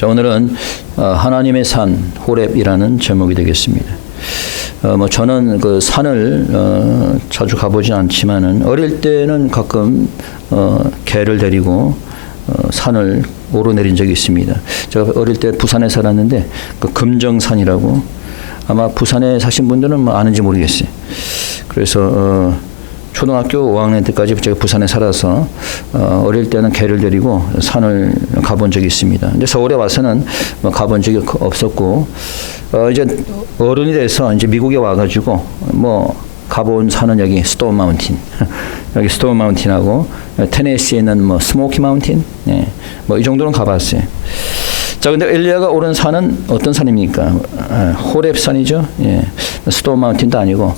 자, 오늘은 하나님의 산 호렙이라는 제목이 되겠습니다. 저는 그 산을 자주 가보진 않지만은 어릴 때는 가끔 개를 데리고 산을 오르내린 적이 있습니다. 제가 어릴 때 부산에 살았는데 그 금정산이라고, 아마 부산에 사신 분들은 아는지 모르겠어요. 그래서 초등학교 5학년 때까지 제가 부산에 살아서 어릴 때는 개를 데리고 산을 가본 적이 있습니다. 근데 서울에 와서는 가본 적이 없었고, 이제 어른이 돼서 이제 미국에 와가지고 가본 산은 여기 스톤 마운틴, 여기 스톤 마운틴하고 테네시에 있는 스모키 마운틴, 이 정도는 가봤어요. 자, 근데 엘리야가 오른 산은 어떤 산입니까? 호렙산이죠. 스톤 마운틴도 아니고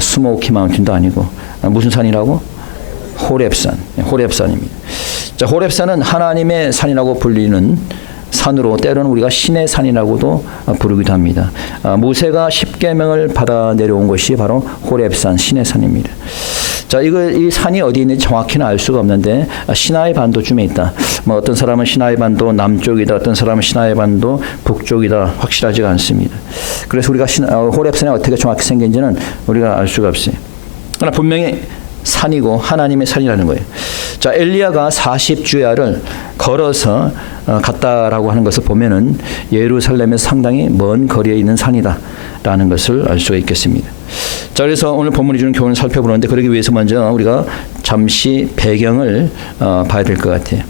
스모키 마운틴도 아니고 무슨 산이라고? 호렙산입니다. 자, 호렙산은 하나님의 산이라고 불리는 산으로, 때로는 우리가 신의 산이라고도 부르기도 합니다. 모세가 십계명을 받아 내려온 곳이 바로 호렙산, 신의 산입니다. 자, 이 산이 어디 있는지 정확히는 알 수가 없는데 시나이 반도쯤에 있다. 어떤 사람은 시나이 반도 남쪽이다, 어떤 사람은 시나이 반도 북쪽이다, 확실하지가 않습니다. 그래서 우리가 호렙산이 어떻게 정확히 생긴지는 우리가 알 수가 없어요. 그러나 분명히 산이고 하나님의 산이라는 거예요. 자, 엘리야가 40주야를 걸어서 갔다라고 하는 것을 보면은 예루살렘에서 상당히 먼 거리에 있는 산이다라는 것을 알 수가 있겠습니다. 자, 그래서 오늘 본문이 주는 교훈을 살펴보는데, 그러기 위해서 먼저 우리가 잠시 배경을 봐야 될 것 같아요.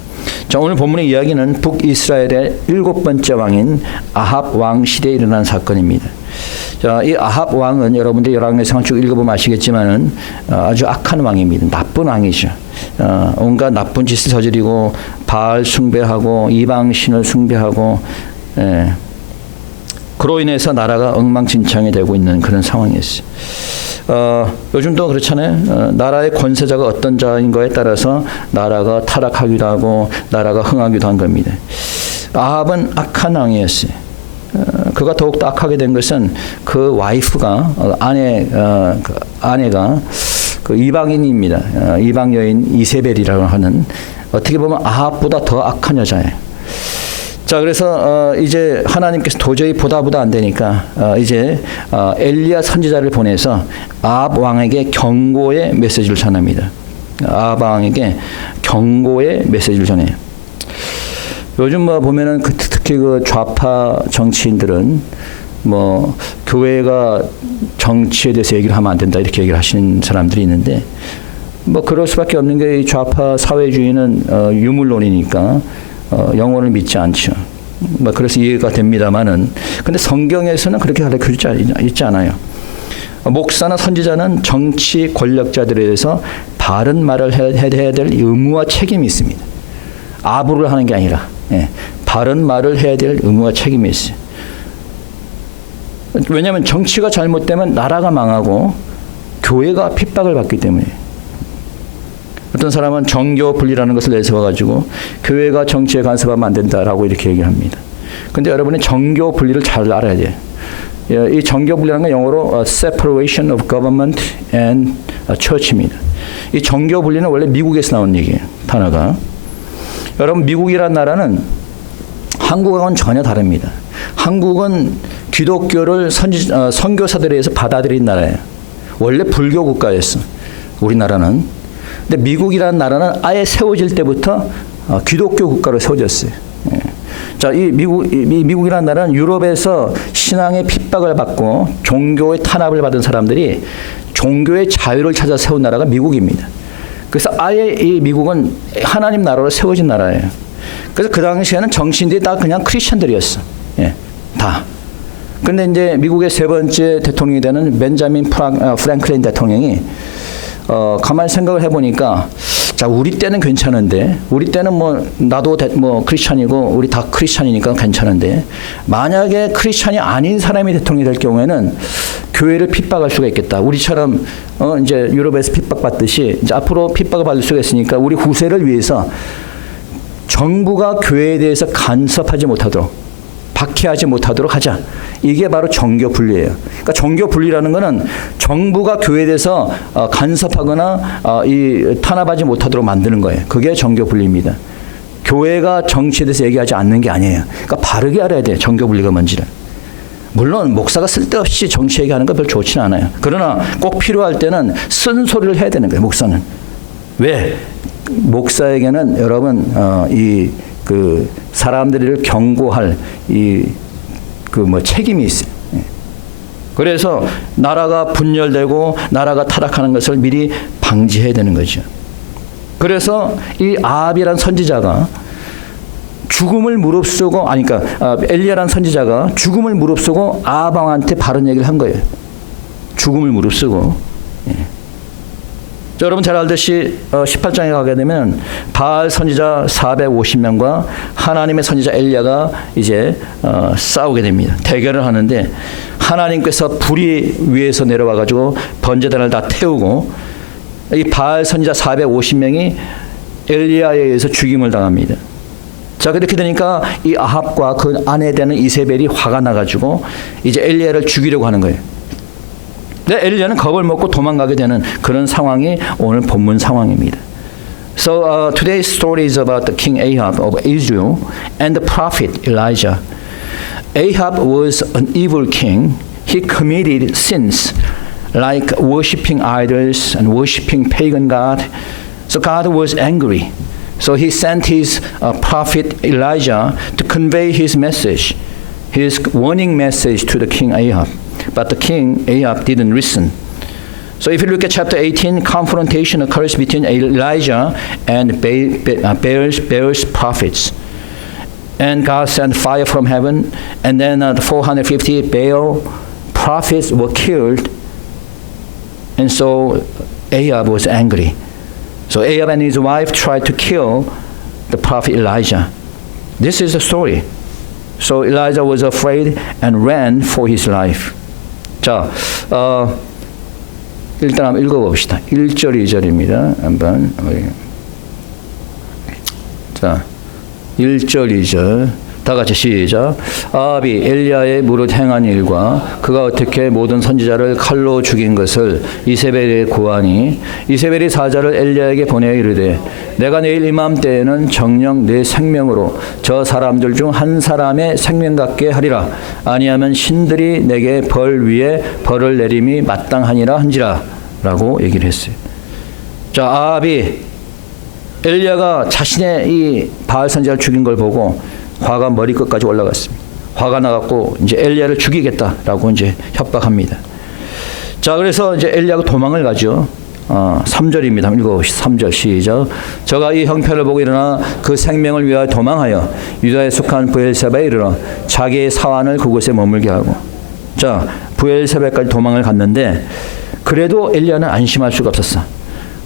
자, 오늘 본문의 이야기는 북이스라엘의 7번째 왕인 아합 왕 시대에 일어난 사건입니다. 자, 이 아합 왕은 여러분들 열왕기상 쭉 읽어보면 아시겠지만은 아주 악한 왕입니다. 나쁜 왕이죠. 온갖 나쁜 짓을 저지르고 바알 숭배하고 이방 신을 숭배하고, 그로 인해서 나라가 엉망진창이 되고 있는 그런 상황이었어요. 요즘도 그렇잖아요. 나라의 권세자가 어떤 자인 거에 따라서 나라가 타락하기도 하고 나라가 흥하기도 한 겁니다. 아합은 악한 왕이었어요. 그가 더욱더 악하게 된 것은 그 와이프가, 아내가 그 이방인입니다. 이방 여인 이세벨이라고 하는, 어떻게 보면 아합보다 더 악한 여자예요. 자, 그래서 이제 하나님께서 도저히 보다 안 되니까 이제 엘리야 선지자를 보내서 아합 왕에게 경고의 메시지를 전합니다. 아합 왕에게 경고의 메시지를 전해요. 요즘 보면은 특히 그 좌파 정치인들은 교회가 정치에 대해서 얘기를 하면 안 된다 이렇게 얘기를 하시는 사람들이 있는데, 그럴 수밖에 없는 게 이 좌파 사회주의는 유물론이니까 영혼을 믿지 않죠. 그래서 이해가 됩니다만은, 근데 성경에서는 그렇게 가르쳐 있지 않아요. 목사나 선지자는 정치 권력자들에 대해서 바른 말을 해야 될 의무와 책임이 있습니다. 아부를 하는 게 아니라 바른 말을 해야 될 의무와 책임이 있어요. 왜냐하면 정치가 잘못되면 나라가 망하고 교회가 핍박을 받기 때문에. 어떤 사람은 정교 분리라는 것을 내세워가지고 교회가 정치에 간섭하면 안 된다라고 이렇게 얘기를 합니다. 근데 여러분이 정교 분리를 잘 알아야 돼요. 이 정교 분리라는 건 영어로 separation of government and church입니다. 이 정교 분리는 원래 미국에서 나온 얘기예요, 단어가. 여러분, 미국이라는 나라는 한국하고는 전혀 다릅니다. 한국은 기독교를 선교사들에 의해서 받아들인 나라예요. 원래 불교 국가였어, 우리나라는. 근데 미국이라는 나라는 아예 세워질 때부터 기독교 국가로 세워졌어요. 자, 이 미국이라는 나라는 유럽에서 신앙의 핍박을 받고 종교의 탄압을 받은 사람들이 종교의 자유를 찾아 세운 나라가 미국입니다. 그래서 아예 이 미국은 하나님 나라로 세워진 나라예요. 그래서 그 당시에는 정치인들이 다 그냥 크리스천들이었어. 다. 근데 이제 미국의 세 번째 대통령이 되는 벤자민 프랭클린 대통령이 가만히 생각을 해보니까, 자, 우리 때는 괜찮은데, 우리 때는 나도 크리스천이고 우리 다 크리스천이니까 괜찮은데, 만약에 크리스천이 아닌 사람이 대통령이 될 경우에는 교회를 핍박할 수가 있겠다. 우리처럼 이제 유럽에서 핍박받듯이 이제 앞으로 핍박을 받을 수가 있으니까 우리 후세를 위해서 정부가 교회에 대해서 간섭하지 못하도록, 박해하지 못하도록 하자. 이게 바로 정교 분리예요. 그러니까 정교 분리라는 것은 정부가 교회에 대해서 간섭하거나 이 탄압하지 못하도록 만드는 거예요. 그게 정교 분리입니다. 교회가 정치에 대해서 얘기하지 않는 게 아니에요. 그러니까 바르게 알아야 돼요. 정교 분리가 뭔지를. 물론 목사가 쓸데없이 정치 얘기하는 거 별로 좋지는 않아요. 그러나 꼭 필요할 때는 쓴소리를 해야 되는 거예요. 목사는. 왜? 목사에게는 여러분 그 사람들을 경고할 책임이 있어요. 그래서 나라가 분열되고 나라가 타락하는 것을 미리 방지해야 되는 거죠. 그래서 이 아합이란 선지자가 죽음을 무릅쓰고 그러니까 엘리야란 선지자가 죽음을 무릅쓰고 아합 왕한테 바른 얘기를 한 거예요. 죽음을 무릅쓰고. 자, 여러분 잘 알듯이 18장에 가게 되면 바알 선지자 450명과 하나님의 선지자 엘리야가 이제 싸우게 됩니다. 대결을 하는데 하나님께서 불이 위에서 내려와 가지고 번제단을 다 태우고 이 바알 선지자 450명이 엘리야에 의해서 죽임을 당합니다. 자, 그렇게 되니까 이 아합과 그 아내 되는 이세벨이 화가 나가지고 이제 엘리야를 죽이려고 하는 거예요. 근데 엘리야는 겁을 먹고 도망가게 되는 그런 상황이 오늘 본문 상황입니다. So today's story is about the king Ahab of Israel and the prophet Elijah. Ahab was an evil king. He committed sins like worshiping idols and worshiping pagan god. So God was angry. So he sent his prophet Elijah to convey his message, his warning message to the king Ahab. But the king Ahab didn't listen. So if you look at chapter 18, confrontation occurs between Elijah and Baal's prophets. And God sent fire from heaven, and then the 450 Baal prophets were killed. And so Ahab was angry. So Ahab and his wife tried to kill the prophet Elijah. This is the story. So Elijah was afraid and ran for his life. 자, 일단 한번 읽어봅시다. 1절, 2절입니다. 한번 자, 1절, 2절 다 같이 시작. 아합이 엘리야의 무릇 행한 일과 그가 어떻게 모든 선지자를 칼로 죽인 것을 이세벨에 고하니 이세벨이 사자를 엘리야에게 보내어 이르되 내가 내일 이맘때에는 정녕 내 생명으로 저 사람들 중 한 사람의 생명 같게 하리라. 아니하면 신들이 내게 벌 위에 벌을 내림이 마땅하니라 한지라 라고 얘기를 했어요. 자, 아합이 엘리야가 자신의 이 바알 선지자를 죽인 걸 보고 화가 머리끝까지 올라갔습니다. 화가 나갖고 이제 엘리야를 죽이겠다라고 이제 협박합니다. 자, 그래서 이제 엘리야가 도망을 가죠. 3절입니다. 한번 읽어봅시다. 3절 시작. 저가 이 형편을 보고 일어나 그 생명을 위하여 도망하여 유다에 속한 브엘세바에 이르러 자기의 사환을 그곳에 머물게 하고. 자, 브엘세바까지 도망을 갔는데 그래도 엘리야는 안심할 수가 없었어.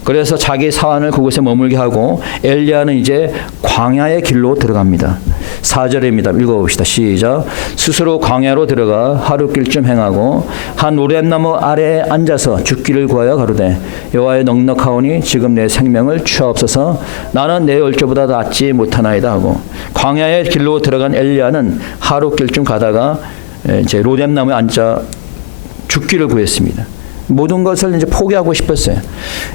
그래서 자기 사환을 그곳에 머물게 하고 엘리야는 이제 광야의 길로 들어갑니다. 4절입니다. 읽어봅시다. 시작. 스스로 광야로 들어가 하룻길쯤 행하고 한 오렘나무 아래에 앉아서 죽기를 구하여 가로되 여호와의 넉넉하오니 지금 내 생명을 취하옵소서. 나는 내 열조보다 낫지 못하나이다 하고 광야의 길로 들어간 엘리야는 하룻길쯤 가다가 이제 로뎀나무에 앉아 죽기를 구했습니다. 모든 것을 이제 포기하고 싶었어요.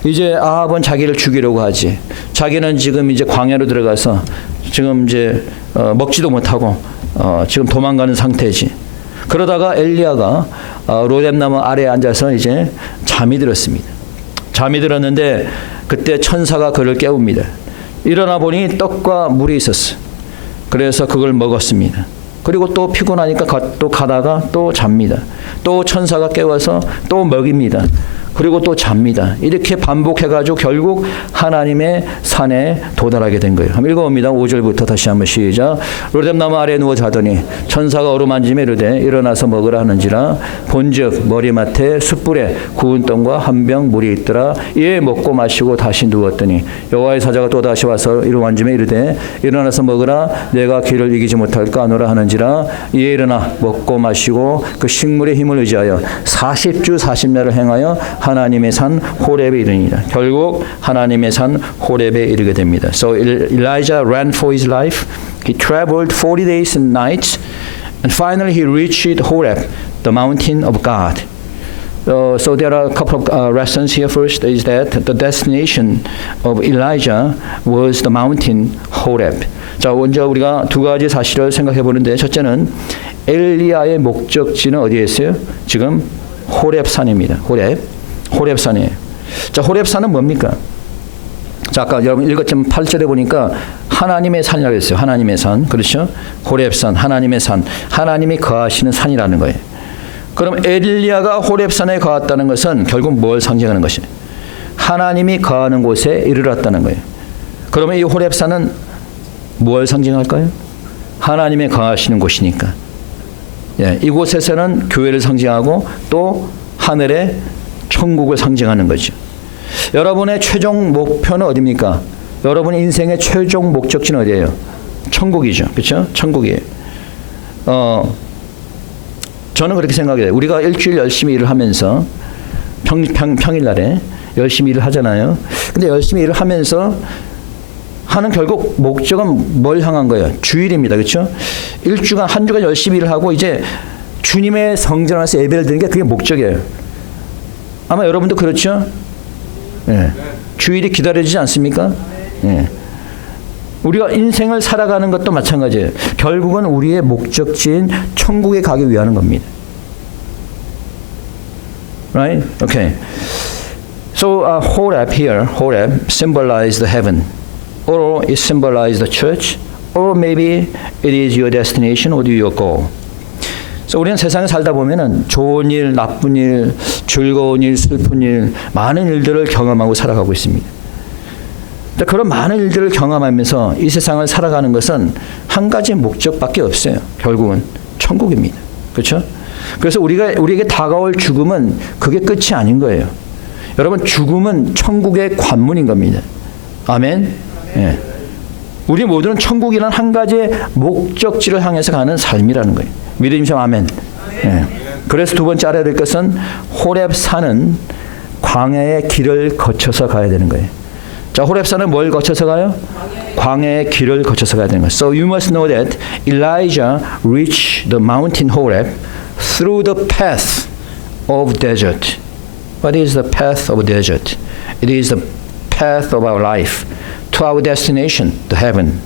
이제 아합은 자기를 죽이려고 하지. 자기는 지금 이제 광야로 들어가서 지금 이제 먹지도 못하고 지금 도망가는 상태지. 그러다가 엘리야가 로뎀나무 아래에 앉아서 이제 잠이 들었습니다. 잠이 들었는데 그때 천사가 그를 깨웁니다. 일어나 보니 떡과 물이 있었어. 그래서 그걸 먹었습니다. 그리고 또 피곤하니까 또 가다가 또 잡니다. 또 천사가 깨워서 또 먹입니다. 그리고 또 잡니다. 이렇게 반복해가지고 결국 하나님의 산에 도달하게 된 거예요. 한번 읽어봅니다. 5절부터 다시 한번 시작. 로뎀나무 아래에 누워 자더니 천사가 어루만지며 이르되 일어나서 먹으라 하는지라 본즉 머리맡에 숯불에 구운 떡과 한 병 물이 있더라. 이에 먹고 마시고 다시 누웠더니 여호와의 사자가 또 다시 와서 이루만지며 이르되 일어나서 먹으라. 내가 길을 이기지 못할까 하노라 하는지라. 이에 일어나 먹고 마시고 그 식물의 힘을 의지하여 40주 40야를 행하여 하나님의 산 호렙에 이르니라. 결국 하나님의 산 호렙에 이르게 됩니다. So Elijah ran for his life. He traveled 40 days and nights, and finally he reached Horeb, the mountain of God. So there are a couple of lessons here. First is that the destination of Elijah was the mountain Horeb. 자, 먼저 우리가 두 가지 사실을 생각해 보는데 첫째는 엘리야의 목적지는 어디에 있어요? 지금 호렙산입니다. 호렙산이에요. 자, 호렙산은 뭡니까? 자, 아까 여러분 읽었지만 8절에 보니까 하나님의 산이라고 했어요. 하나님의 산. 그렇죠? 호렙산, 하나님의 산. 하나님이 거하시는 산이라는 거예요. 그럼 엘리야가 호렙산에 거했다는 것은 결국 뭘 상징하는 것이에요? 하나님이 거하는 곳에 이르렀다는 거예요. 그러면 이 호렙산은 뭘 상징할까요? 하나님의 거하시는 곳이니까. 예, 이곳에서는 교회를 상징하고 또 하늘의 천국을 상징하는 거죠. 여러분의 최종 목표는 어디입니까? 여러분의 인생의 최종 목적지는 어디예요? 천국이죠. 그렇죠? 천국이에요. 저는 그렇게 생각해요. 우리가 일주일 열심히 일을 하면서 평일날에 열심히 일을 하잖아요. 근데 열심히 일을 하면서 하는 결국 목적은 뭘 향한 거예요? 주일입니다. 그렇죠? 일주간 한 주간 열심히 일을 하고 이제 주님의 성전 안에서 예배를 드리는 게 그게 목적이에요. 아마 여러분도 그렇죠? 예. 주일이 기다려지지 않습니까? 예. 우리가 인생을 살아가는 것도 마찬가지예요. 결국은 우리의 목적지인 천국에 가기 위하는 겁니다. Right? Okay. So Horeb here, Horeb symbolized the heaven, or it symbolized the church, or maybe it is your destination or your goal. 그래서 우리는 세상에 살다 보면은 좋은 일, 나쁜 일, 즐거운 일, 슬픈 일, 많은 일들을 경험하고 살아가고 있습니다. 그런 많은 일들을 경험하면서 이 세상을 살아가는 것은 한 가지 목적밖에 없어요. 결국은 천국입니다. 그렇죠? 그래서 우리에게 다가올 죽음은 그게 끝이 아닌 거예요. 여러분, 죽음은 천국의 관문인 겁니다. 아멘. 예. 우리 모두는 천국이라는 한 가지의 목적지를 향해서 가는 삶이라는 거예요. 믿음이시면 아멘. 예. 그래서 두 번째 알아야 될 것은 호렙산은 광야의 길을 거쳐서 가야 되는 거예요. 자, 호렙산은 뭘 거쳐서 가요? 광야의 길을 거쳐서 가야 되는 거예요. So you must know that Elijah reached the mountain Horeb through the path of desert. What is the path of desert? It is the path of our life to our destination, the heaven.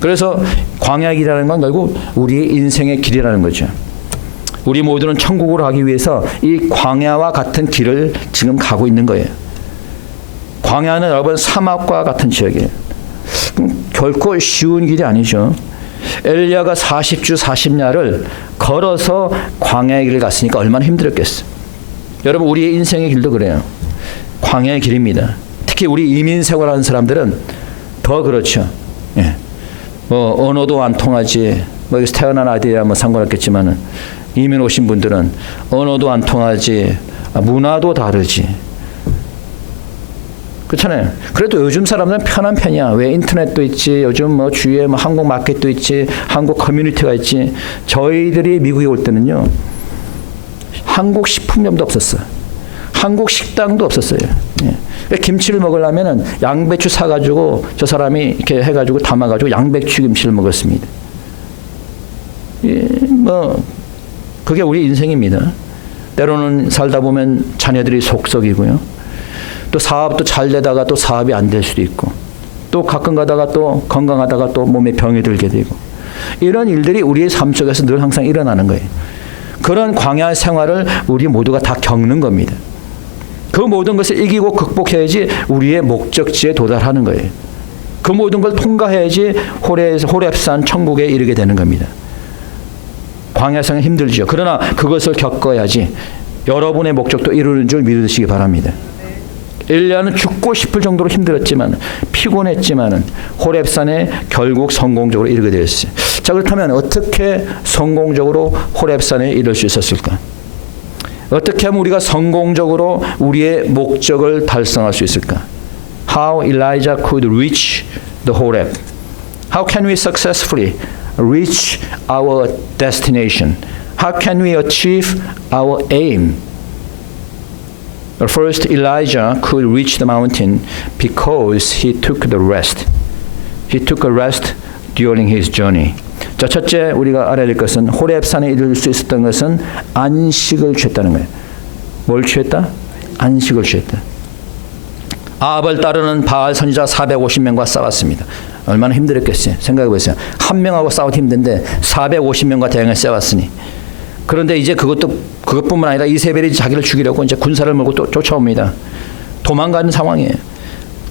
그래서 광야의 길이라는 건 결국 우리의 인생의 길이라는 거죠. 우리 모두는 천국으로 가기 위해서 이 광야와 같은 길을 지금 가고 있는 거예요. 광야는 여러분 사막과 같은 지역이에요. 결코 쉬운 길이 아니죠. 엘리야가 40주 40야를 걸어서 광야의 길을 갔으니까 얼마나 힘들었겠어요. 여러분, 우리의 인생의 길도 그래요. 광야의 길입니다. 특히 우리 이민 생활하는 사람들은 더 그렇죠. 예. 뭐 언어도 안 통하지. 뭐 여기서 태어난 아들이야 뭐 상관없겠지만은 이민 오신 분들은 언어도 안 통하지. 문화도 다르지. 그렇잖아요. 그래도 요즘 사람들은 편한 편이야. 왜 인터넷도 있지. 요즘 뭐 주위에 뭐 한국 마켓도 있지. 한국 커뮤니티가 있지. 저희들이 미국에 올 때는요. 한국 식품점도 없었어요. 한국 식당도 없었어요. 예. 김치를 먹으려면은 양배추 사가지고 저 사람이 이렇게 해가지고 담아가지고 양배추 김치를 먹었습니다. 예, 뭐 그게 우리 인생입니다. 때로는 살다 보면 자녀들이 속썩이고요. 또 사업도 잘 되다가 또 사업이 안 될 수도 있고, 또 가끔 가다가 또 건강하다가 또 몸에 병이 들게 되고, 이런 일들이 우리의 삶 속에서 늘 항상 일어나는 거예요. 그런 광야 생활을 우리 모두가 다 겪는 겁니다. 그 모든 것을 이기고 극복해야지 우리의 목적지에 도달하는 거예요. 그 모든 걸 통과해야지 호렙산 천국에 이르게 되는 겁니다. 광야생은 힘들죠. 그러나 그것을 겪어야지 여러분의 목적도 이루는 줄 믿으시기 바랍니다. 엘리야는 죽고 싶을 정도로 힘들었지만, 피곤했지만 호렙산에 결국 성공적으로 이르게 되었어요. 자, 그렇다면 어떻게 성공적으로 호렙산에 이를 수 있었을까? 어떻게 하면 우리가 성공적으로 우리의 목적을 달성할 수 있을까? How Elijah could reach the Horeb. How can we successfully reach our destination? How can we achieve our aim? First, Elijah could reach the mountain because he took the rest. He took a rest during his journey. 자, 첫째 우리가 알아야 될 것은 호렙산에 이룰 수 있었던 것은 안식을 취했다는 거예요. 뭘 취했다? 안식을 취했다. 아합을 따르는 바알 선지자 450명과 싸웠습니다. 얼마나 힘들었겠어요. 생각해 보세요. 한 명하고 싸우기 힘든데 450명과 대항해 싸웠으니. 그런데 이제 그것뿐만 아니라 이세벨이 자기를 죽이려고 이제 군사를 몰고 또 쫓아옵니다. 도망가는 상황이에요.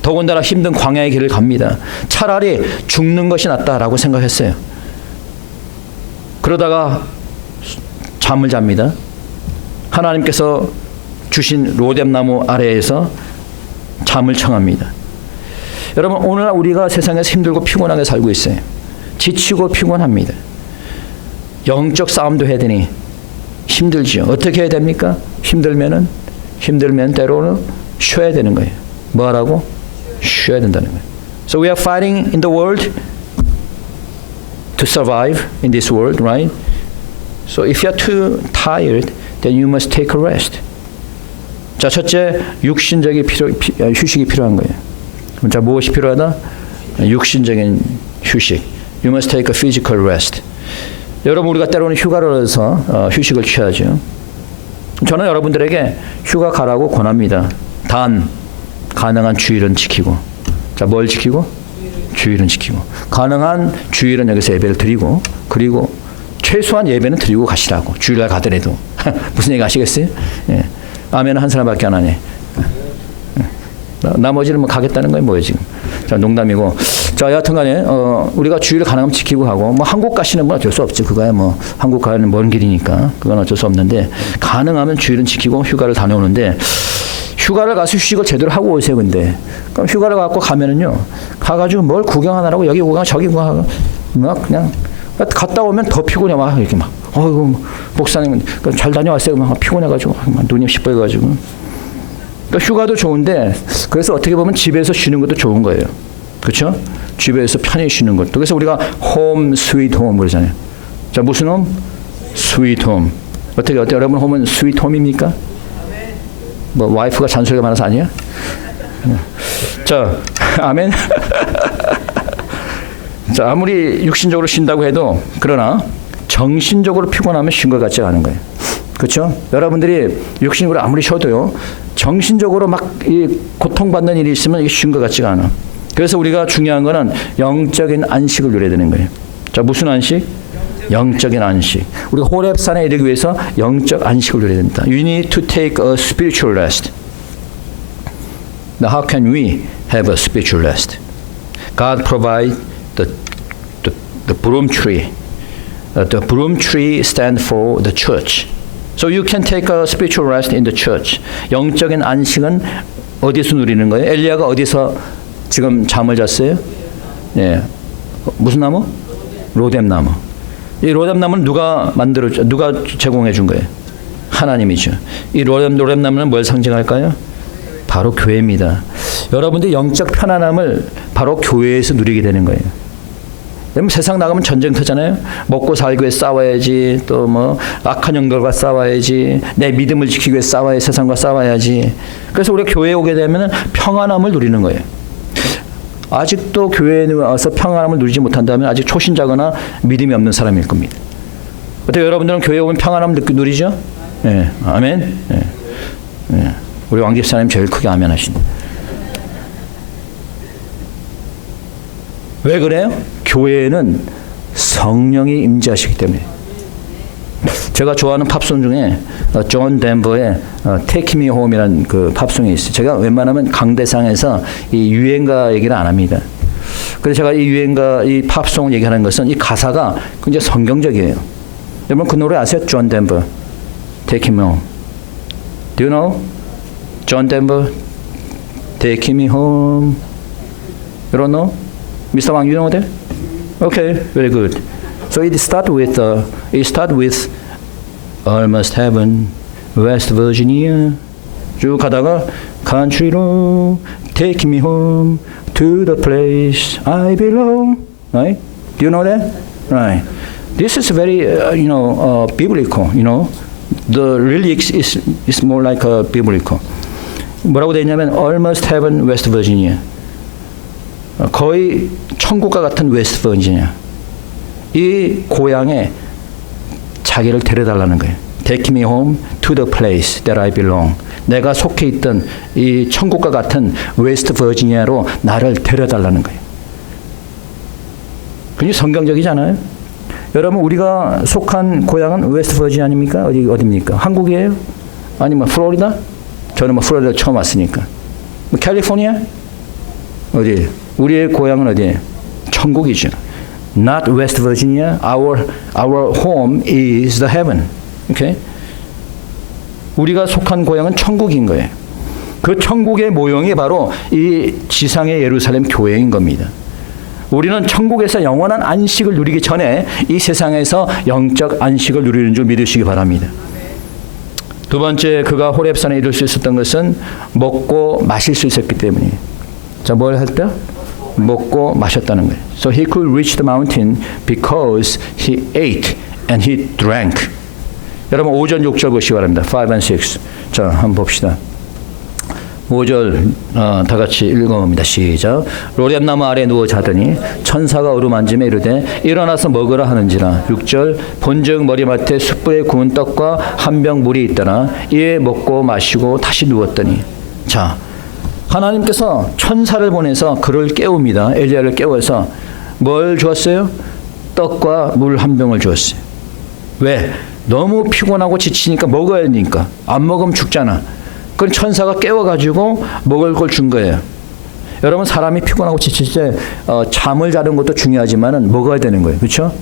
더군다나 힘든 광야의 길을 갑니다. 차라리 죽는 것이 낫다라고 생각했어요. 그러다가 잠을 잡니다. 하나님께서 주신 로뎀나무 아래에서 잠을 청합니다. 여러분, 오늘 우리가 세상에서 힘들고 피곤하게 살고 있어요. 지치고 피곤합니다. 영적 싸움도 해야 되니 힘들지요. 어떻게 해야 됩니까? 힘들면 때로는 쉬어야 되는 거예요. 뭐 하라고? 쉬어야 된다는 거예요. So we are fighting in the world to survive in this world, right? So if you are too tired, then you must take a rest. 자, 첫째, 육신적인 휴식이 필요한 거예요. 자, 무엇이 필요하다? 육신적인 휴식. You must take a physical rest. 여러분, 우리가 때로는 휴가를 얻어서 휴식을 취하죠. 저는 여러분들에게 휴가 가라고 권합니다. 단, 가능한 주일은 지키고. 자, 뭘 지키고? 주일은 지키고. 가능한 주일은 여기서 예배를 드리고, 그리고 최소한 예배는 드리고 가시라고. 주일날 가더라도. 무슨 얘기 아시겠어요? 예. 아멘은 한 사람밖에 안 하네. 나머지는 뭐 가겠다는 거예요, 뭐예요 지금? 자, 농담이고. 자, 여하튼간에 우리가 주일을 가능하면 지키고 가고, 뭐 한국 가시는 건 어쩔 수 없죠. 그거야 뭐 한국 가는 먼 길이니까 그건 어쩔 수 없는데, 가능하면 주일은 지키고 휴가를 다녀오는데, 휴가를 가서 휴식을 제대로 하고 오세요. 근데 그럼 휴가를 갖고 가면은요, 가가지고 뭘 구경하느라고 여기 구경 저기 구경하고 막 그냥 갔다 오면 더 피곤해. 막 이렇게 막 어이구 목사님 잘 다녀왔어요. 막 피곤해가지고 막 눈이 시뻘가지고. 그러니까 휴가도 좋은데, 그래서 어떻게 보면 집에서 쉬는 것도 좋은 거예요. 그렇죠? 집에서 편히 쉬는 것도. 그래서 우리가 홈 스윗 홈 그러잖아요. 자, 무슨 홈? 스윗 홈. 어떻게 여러분 홈은 스윗 홈입니까? 뭐 와이프가 잔소리가 많아서 아니야? 자, 아멘. 자, 아무리 육신적으로 쉰다고 해도, 그러나 정신적으로 피곤하면 쉰 것 같지 않은 거예요. 그렇죠? 여러분들이 육신으로 아무리 쉬어도요, 정신적으로 막 이 고통받는 일이 있으면 이게 쉰 것 같지가 않아. 그래서 우리가 중요한 거는 영적인 안식을 누려야 되는 거예요. 자, 무슨 안식? 영적인 안식. 우리가 호렙산에 이르기 위해서 영적 안식을 누려야 된다. You need to take a spiritual rest. Now, how can we have a spiritual rest? God provide the broom tree. The broom tree stand for the church. So you can take a spiritual rest in the church. 영적인 안식은 어디서 누리는 거예요? 엘리야가 어디서 지금 잠을 잤어요? 예, 무슨 나무? 로뎀나무. 이 로뎀나무는 누가 제공해 준 거예요? 하나님이죠. 이 로뎀나무는 뭘 상징할까요? 바로 교회입니다. 여러분들 영적 편안함을 바로 교회에서 누리게 되는 거예요. 여러분, 세상 나가면 전쟁터잖아요. 먹고 살기 위해 싸워야지, 또 뭐 악한 영들과 싸워야지, 내 믿음을 지키기 위해 싸워야, 세상과 싸워야지. 그래서 우리가 교회에 오게 되면 평안함을 누리는 거예요. 아직도 교회에 와서 평안함을 누리지 못한다면 아직 초신자거나 믿음이 없는 사람일 겁니다. 어떻게 여러분들은 교회에 오면 평안함을 누리죠? 네, 아멘. 네. 네. 우리 왕집사님 제일 크게 아멘 하시네. 왜 그래요? 교회에는 성령이 임재하시기 때문에. 제가 좋아하는 팝송 중에 존 덴버의 Take Me Home이라는 그 팝송이 있어요. 제가 웬만하면 강대상에서 이 유행가 얘기를 안 합니다. 그래서 제가 이 유행가, 이 팝송을 얘기하는 것은 이 가사가 굉장히 성경적이에요. 여러분 그 노래 아세요? 존 덴버 Take Me Home. Do you know? 존 덴버 Take Me Home. You don't know? Mr. Wang, you know that? Okay, very good. So it start with Almost Heaven, West Virginia. 쭉 가다가 Country road, take me home to the place I belong. Right? Do you know that? Right. This is very, biblical. You know, the lyrics is more like a biblical. 뭐라고 되어 있냐면 Almost Heaven, West Virginia. 거의 천국과 같은 웨스트 버지니아. 이 고향에 자기를 데려달라는 거예요. Take me home to the place that I belong. 내가 속해 있던 이 천국과 같은 웨스트 버지니아로 나를 데려달라는 거예요. 굉장히 성경적이잖아요. 여러분, 우리가 속한 고향은 웨스트 버지니아 아닙니까? 어디입니까? 한국이에요? 아니면 플로리다? 저는 플로리다 처음 왔으니까. 캘리포니아? 어디? 우리의 고향은 어디예요? 천국이죠. Not West Virginia. Our home is the heaven. Okay? 우리가 속한 고향은 천국인 거예요. 그 천국의 모형이 바로 이 지상의 예루살렘 교회인 겁니다. 우리는 천국에서 영원한 안식을 누리기 전에 이 세상에서 영적 안식을 누리는 줄 믿으시기 바랍니다. 두 번째, 그가 호렙산에 이룰 수 있었던 것은 먹고 마실 수 있었기 때문이에요. 자, 뭘 할 때? 먹고 마셨다는 거예요. So he could reach the mountain because he ate and he drank. 여러분 5절 6절 보시기 바랍니다. 5 and 6. 자, 한번 봅시다. 5절 다 같이 읽어봅니다. 시작. 로뎀나무 아래 누워 자더니 천사가 어루만짐에 이르되 일어나서 먹으라 하는지라. 6절. 본즉 머리맡에 숯불에 구운 떡과 한 병 물이 있더라. 이에 먹고 마시고 다시 누웠더니. 자, 하나님께서 천사를 보내서 그를 깨웁니다. 엘리야를 깨워서 뭘 주었어요? 떡과 물 한 병을 주었어요. 왜? 너무 피곤하고 지치니까 먹어야 되니까. 안 먹으면 죽잖아. 그럼 천사가 깨워가지고 먹을 걸 준 거예요. 여러분, 사람이 피곤하고 지칠 때 잠을 자는 것도 중요하지만은 먹어야 되는 거예요. 그렇죠?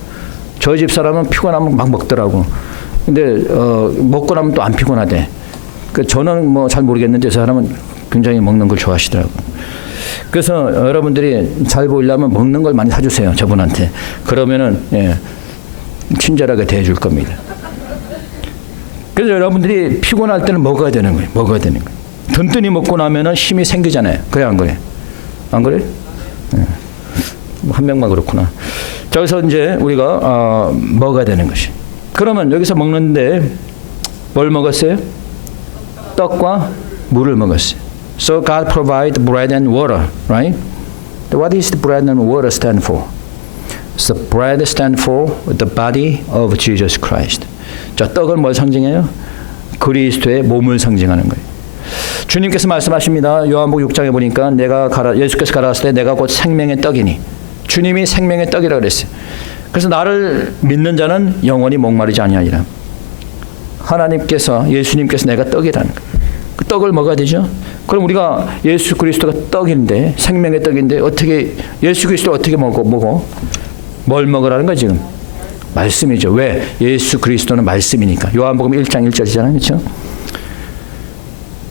저희 집 사람은 피곤하면 막 먹더라고. 근데 먹고 나면 또 안 피곤하대. 저는 뭐 잘 모르겠는데 저 사람은 굉장히 먹는 걸 좋아하시더라고요. 그래서 여러분들이 잘 보이려면 먹는 걸 많이 사주세요. 저분한테. 그러면은 친절하게 대해줄 겁니다. 그래서 여러분들이 피곤할 때는 먹어야 되는 거예요. 먹어야 되는 거예요. 든든히 먹고 나면은 힘이 생기잖아요. 그래 안 그래? 안 그래? 한 명만 그렇구나. 자, 그래서 이제 우리가 먹어야 되는 것이. 그러면 여기서 먹는데 뭘 먹었어요? 떡과 물을 먹었어요. So God provide bread and water, right? What is the bread and water stand for? So bread stand for the body of Jesus Christ. 자, 떡은 뭘 상징해요? 그리스도의 몸을 상징하는 거예요. 주님께서 말씀하십니다. 요한복음 6장에 보니까 예수께서 가라사대 때 내가 곧 생명의 떡이니. 주님이 생명의 떡이라고 그랬어요. 그래서 나를 믿는 자는 영원히 목마르지 아니하리라. 하나님께서, 예수님께서 내가 떡이라는 거예요. 그 떡을 먹어야 되죠. 그럼 우리가 예수 그리스도가 떡인데, 생명의 떡인데 어떻게 예수 그리스도를 어떻게 먹어? 뭘 먹으라는 거야 지금? 말씀이죠. 왜? 예수 그리스도는 말씀이니까. 요한복음 1장 1절이잖아요. 그렇죠?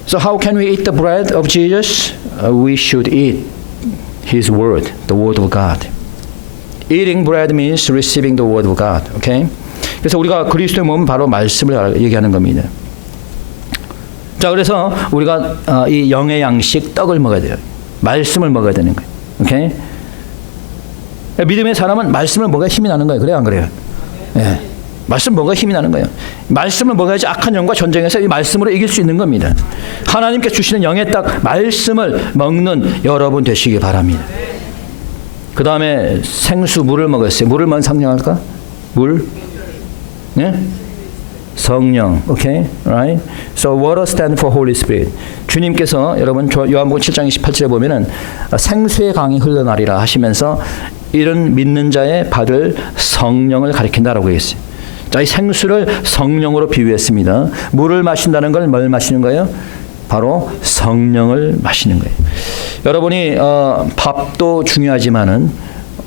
So how can we eat the bread of Jesus? We should eat His word, the word of God. Eating bread means receiving the word of God. Okay? 그래서 우리가 그리스도의 몸은 바로 말씀을 얘기하는 겁니다. 자, 그래서 우리가 이 영의 양식 떡을 먹어야 돼요. 말씀을 먹어야 되는 거예요. 오케이? 믿음의 사람은 말씀을 먹어야 힘이 나는 거예요. 그래요, 안 그래요? 예. 말씀 먹어야 힘이 나는 거예요. 말씀을 먹어야지 악한 영과 전쟁에서 이 말씀으로 이길 수 있는 겁니다. 하나님께 주시는 영의 딱 말씀을 먹는 여러분 되시기 바랍니다. 그 다음에 생수 물을 먹었어요. 물을 먼저 상징할까? 물? 네? 성령, okay, right? So water stands for Holy Spirit. 주님께서 여러분 요한복음 7장 28절에 보면은 생수의 강이 흘러나리라 하시면서 이런 믿는 자의 받을 성령을 가리킨다라고 했어요. 자, 이 생수를 성령으로 비유했습니다. 물을 마신다는 걸 뭘 마시는 거예요? 바로 성령을 마시는 거예요. 여러분이 밥도 중요하지만은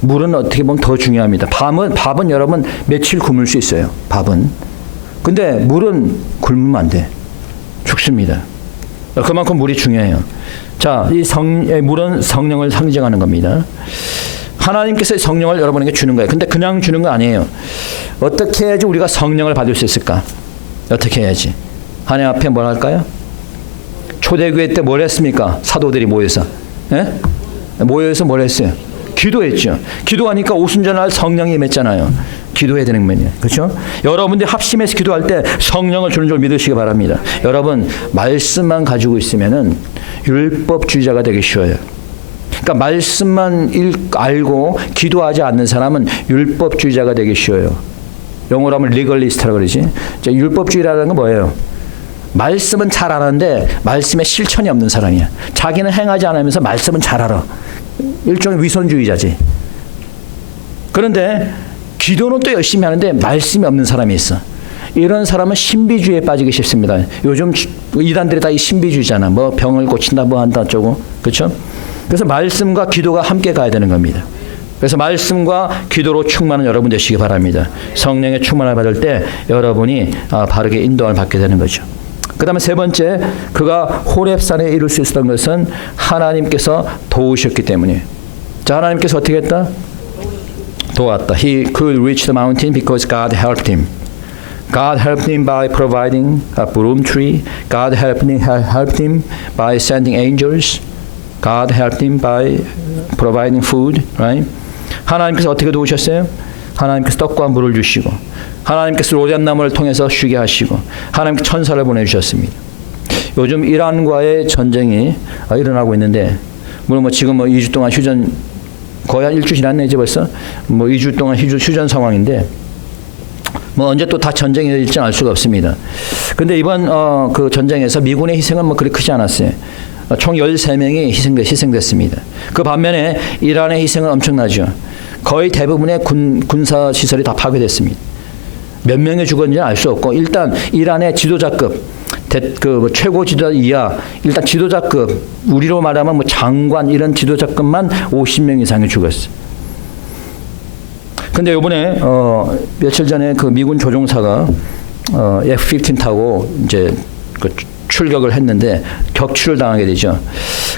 물은 어떻게 보면 더 중요합니다. 밥은 여러분 며칠 굶을 수 있어요. 밥은. 근데 물은 굶으면 안 돼. 죽습니다. 그만큼 물이 중요해요. 자, 이 물은 성령을 상징하는 겁니다. 하나님께서 성령을 여러분에게 주는 거예요. 근데 그냥 주는 거 아니에요. 어떻게 해야지 우리가 성령을 받을 수 있을까? 어떻게 해야지? 하나님 앞에 뭘 할까요? 초대교회 때 뭘 했습니까? 사도들이 모여서. 예? 모여서 뭘 했어요? 기도했죠. 기도하니까 오순절날 성령이 임했잖아요. 기도해야 되는 거예요. 그렇죠? 여러분들이 합심해서 기도할 때 성령을 주는 줄 믿으시기 바랍니다. 여러분, 말씀만 가지고 있으면은 율법주의자가 되기 쉬워요. 그러니까 말씀만 알고 기도하지 않는 사람은 율법주의자가 되기 쉬워요. 영어로 하면 리걸리스트라고 그러지. 율법주의라는 건 뭐예요? 말씀은 잘 아는데 말씀에 실천이 없는 사람이야. 자기는 행하지 않으면서 말씀은 잘 알아. 일종의 위선주의자지. 그런데 기도는 또 열심히 하는데 말씀이 없는 사람이 있어. 이런 사람은 신비주의에 빠지기 쉽습니다. 요즘 이단들이 다 이 신비주의잖아. 뭐 병을 고친다, 뭐 한다, 어쩌고. 그렇죠? 그래서 말씀과 기도가 함께 가야 되는 겁니다. 그래서 말씀과 기도로 충만한 여러분 되시기 바랍니다. 성령의 충만을 받을 때 여러분이 바르게 인도함을 받게 되는 거죠. 그 다음에 세 번째, 그가 호렙산에 이룰 수 있었던 것은 하나님께서 도우셨기 때문이에요. 자, 하나님께서 어떻게 했다? 도왔다. He could reach the mountain because God helped him. God helped him by providing a broom tree. God helped him by sending angels. God helped him by providing food. Right? 하나님께서 어떻게 도우셨어요? 하나님께서 떡과 물을 주시고, 하나님께서 로뎀나무를 통해서 쉬게 하시고, 하나님께서 천사를 보내주셨습니다. 요즘 이란과의 전쟁이 일어나고 있는데, 물론 뭐 지금 2주 동안 휴전, 거의 한 일주일 지났네 이제 벌써. 2주 동안 휴전 상황인데, 언제 또 다 전쟁이 일지는 알 수가 없습니다. 근데 이번 그 전쟁에서 미군의 희생은 그렇게 크지 않았어요. 총 13명이 희생됐습니다. 그 반면에 이란의 희생은 엄청나죠. 거의 대부분의 군사 시설이 다 파괴됐습니다. 몇 명이 죽었는지는 알 수 없고, 일단 이란의 지도자급, 최고 지도자 이하, 일단 지도자급, 우리로 말하면 장관 이런 지도자급만 50명 이상이 죽었어요. 근데 이번에 며칠 전에 그 미군 조종사가 F-15 타고 이제 출격을 했는데 격추를 당하게 되죠.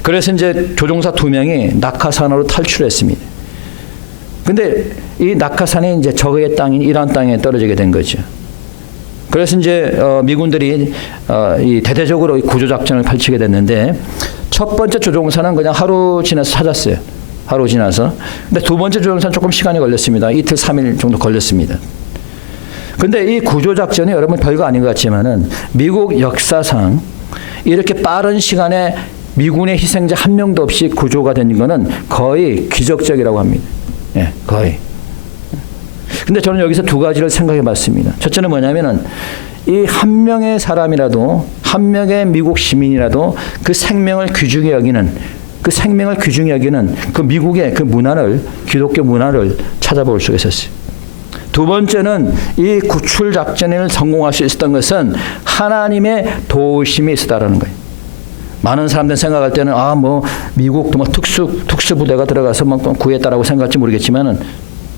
그래서 이제 조종사 2명이 낙하산으로 탈출했습니다. 근데 이 낙하산이 이제 적의 땅인 이란 땅에 떨어지게 된 거죠. 그래서 이제 미군들이 이 대대적으로 구조 작전을 펼치게 됐는데, 첫 번째 조종사는 그냥 하루 지나서 찾았어요. 하루 지나서. 근데 두 번째 조종사는 조금 시간이 걸렸습니다. 이틀, 3일 정도 걸렸습니다. 근데 이 구조작전이 여러분 별거 아닌 것 같지만은 미국 역사상 이렇게 빠른 시간에 미군의 희생자 한 명도 없이 구조가 된 거는 거의 기적적이라고 합니다. 예, 거의. 근데 저는 여기서 두 가지를 생각해 봤습니다. 첫째는 뭐냐면은 이 한 명의 사람이라도, 한 명의 미국 시민이라도 그 생명을 귀중히 여기는, 그 미국의 그 문화를, 기독교 문화를 찾아볼 수가 있었어요. 두 번째는 이 구출 작전을 성공할 수 있었던 것은 하나님의 도우심이 있었다라는 거예요. 많은 사람들 생각할 때는 미국도 특수부대가 들어가서 구했다라고 생각할지 모르겠지만은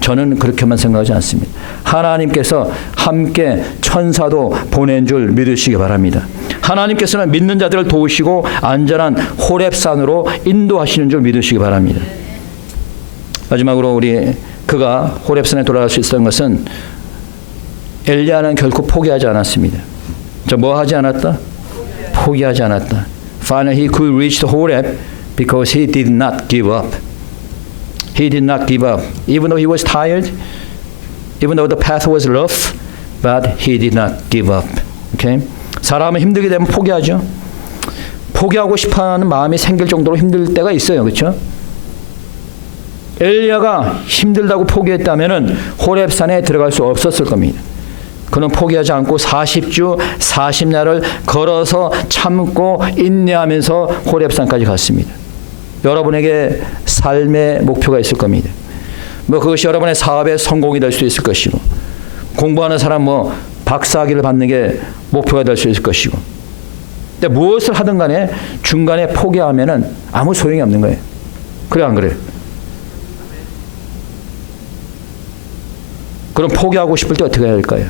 저는 그렇게만 생각하지 않습니다. 하나님께서 함께 천사도 보낸 줄 믿으시기 바랍니다. 하나님께서는 믿는 자들을 도우시고 안전한 호렙산으로 인도하시는 줄 믿으시기 바랍니다. 마지막으로 그가 호렙산에 돌아갈 수 있었던 것은 엘리야는 결코 포기하지 않았습니다. 뭐 하지 않았다? 포기하지 않았다. Finally he could reach the Horeb because he did not give up. He did not give up. Even though he was tired, even though the path was rough, but he did not give up. Okay? 사람은 힘들게 되면 포기하죠. 포기하고 싶어하는 마음이 생길 정도로 힘들 때가 있어요. 그렇죠? 엘리야가 힘들다고 포기했다면은 호렙산에 들어갈 수 없었을 겁니다. 그는 포기하지 않고 40주 40날을 걸어서 참고 인내하면서 호렙산까지 갔습니다. 여러분에게 삶의 목표가 있을 겁니다. 그것이 여러분의 사업의 성공이 될 수 있을 것이고, 공부하는 사람 박사학위를 받는 게 목표가 될 수 있을 것이고, 근데 무엇을 하든 간에 중간에 포기하면은 아무 소용이 없는 거예요. 그래 안 그래요? 그럼 포기하고 싶을 때 어떻게 해야 할까요?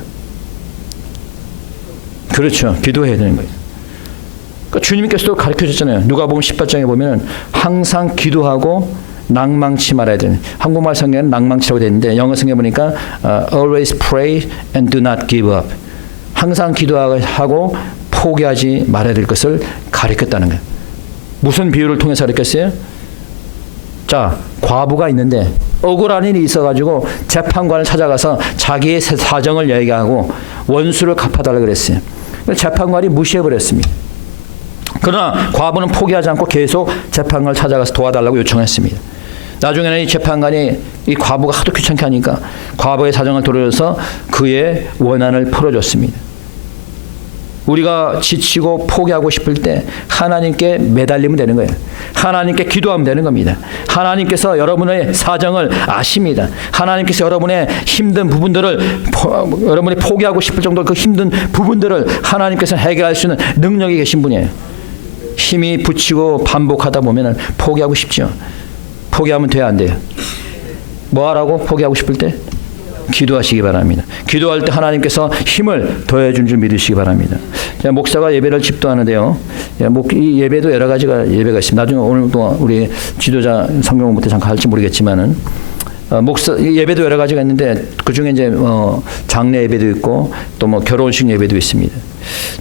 그렇죠. 기도해야 되는 거예요. 그러니까 주님께서도 가르쳐 주셨잖아요. 누가복음 18장에 보면 항상 기도하고 낭망치 말아야 되는, 한국말 성경에는 낭망치라고 되어 있는데 영어 성경에 보니까 always pray and do not give up. 항상 기도하고 포기하지 말아야 될 것을 가르쳤다는 거예요. 무슨 비유를 통해서 가르쳤어요? 자, 과부가 있는데 억울한 일이 있어가지고 재판관을 찾아가서 자기의 사정을 얘기하고 원수를 갚아달라고 그랬어요. 재판관이 무시해버렸습니다. 그러나 과부는 포기하지 않고 계속 재판관을 찾아가서 도와달라고 요청했습니다. 나중에는 이 재판관이 이 과부가 하도 귀찮게 하니까 과부의 사정을 들어줘서 그의 원한을 풀어줬습니다. 우리가 지치고 포기하고 싶을 때 하나님께 매달리면 되는 거예요. 하나님께 기도하면 되는 겁니다. 하나님께서 여러분의 사정을 아십니다. 하나님께서 여러분의 힘든 부분들을 여러분이 포기하고 싶을 정도 그 힘든 부분들을 하나님께서 해결할 수 있는 능력이 계신 분이에요. 힘이 붙이고 반복하다 보면 포기하고 싶죠. 포기하면 돼야 안 돼요? 뭐 하라고? 포기하고 싶을 때? 기도하시기 바랍니다. 기도할 때 하나님께서 힘을 더해 준 줄 믿으시기 바랍니다. 목사가 예배를 집도하는데요. 이 예배도 여러 가지가 예배가 있습니다. 나중에 오늘도 우리 지도자 성경 공부 때 잠깐 할지 모르겠지만은 목사 예배도 여러 가지가 있는데 그 중에 이제 장례 예배도 있고 또 뭐 결혼식 예배도 있습니다.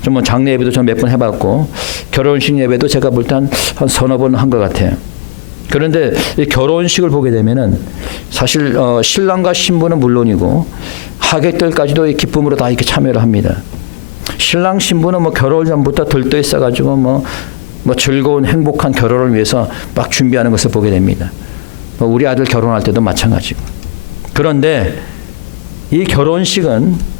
좀 뭐 장례 예배도 전 몇 번 해봤고 결혼식 예배도 제가 볼 때 한 서너 번 한 것 같아요. 그런데 이 결혼식을 보게 되면은 사실 신랑과 신부는 물론이고 하객들까지도 이 기쁨으로 다 이렇게 참여를 합니다. 신랑 신부는 뭐 결혼 전부터 들떠 있어가지고 뭐 즐거운 행복한 결혼을 위해서 막 준비하는 것을 보게 됩니다. 우리 아들 결혼할 때도 마찬가지고. 그런데 이 결혼식은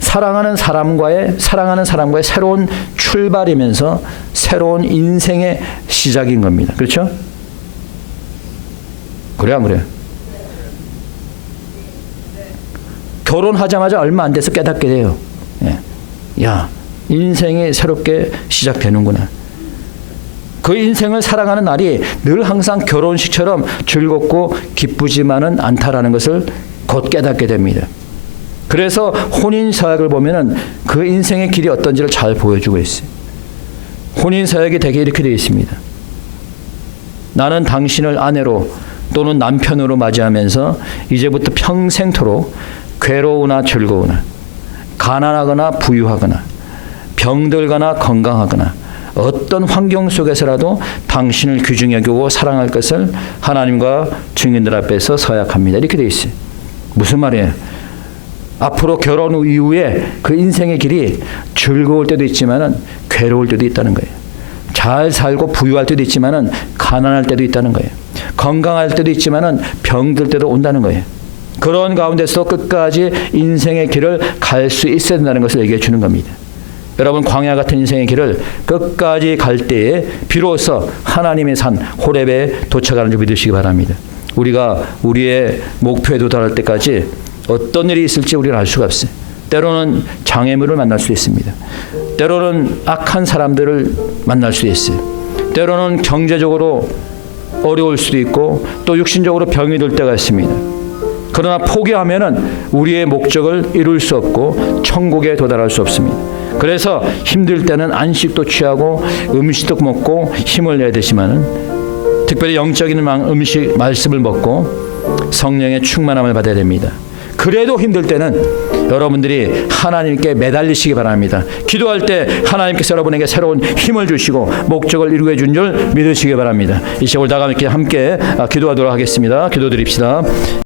사랑하는 사람과의 새로운 출발이면서 새로운 인생의 시작인 겁니다. 그렇죠? 그래요, 안 그래요? 결혼하자마자 얼마 안 돼서 깨닫게 돼요. 야, 인생이 새롭게 시작되는구나. 그 인생을 살아가는 날이 늘 항상 결혼식처럼 즐겁고 기쁘지만은 않다라는 것을 곧 깨닫게 됩니다. 그래서 혼인서약을 보면은 그 인생의 길이 어떤지를 잘 보여주고 있어요. 혼인서약이 대개 이렇게 되어 있습니다. 나는 당신을 아내로 또는 남편으로 맞이하면서 이제부터 평생토록 괴로우나 즐거우나 가난하거나 부유하거나 병들거나 건강하거나 어떤 환경 속에서라도 당신을 귀중히 여기고 사랑할 것을 하나님과 증인들 앞에서 서약합니다. 이렇게 되어 있어요. 무슨 말이에요? 앞으로 결혼 이후에 그 인생의 길이 즐거울 때도 있지만은 괴로울 때도 있다는 거예요. 잘 살고 부유할 때도 있지만은 가난할 때도 있다는 거예요. 건강할 때도 있지만은 병들 때도 온다는 거예요. 그런 가운데서 끝까지 인생의 길을 갈 수 있어야 된다는 것을 얘기해 주는 겁니다. 여러분 광야 같은 인생의 길을 끝까지 갈 때에 비로소 하나님의 산 호렙에 도착하는 줄 믿으시기 바랍니다. 우리가 우리의 목표에 도달할 때까지 어떤 일이 있을지 우리는 알 수가 없어요. 때로는 장애물을 만날 수 있습니다. 때로는 악한 사람들을 만날 수 있어요. 때로는 경제적으로 어려울 수도 있고 또 육신적으로 병이 들 때가 있습니다. 그러나 포기하면은 우리의 목적을 이룰 수 없고 천국에 도달할 수 없습니다. 그래서 힘들 때는 안식도 취하고 음식도 먹고 힘을 내야 되지만은 특별히 영적인 음식 말씀을 먹고 성령의 충만함을 받아야 됩니다. 그래도 힘들 때는 여러분들이 하나님께 매달리시기 바랍니다. 기도할 때 하나님께서 여러분에게 새로운 힘을 주시고 목적을 이루게 준 줄 믿으시기 바랍니다. 이 시간을 다 함께 기도하도록 하겠습니다. 기도드립시다.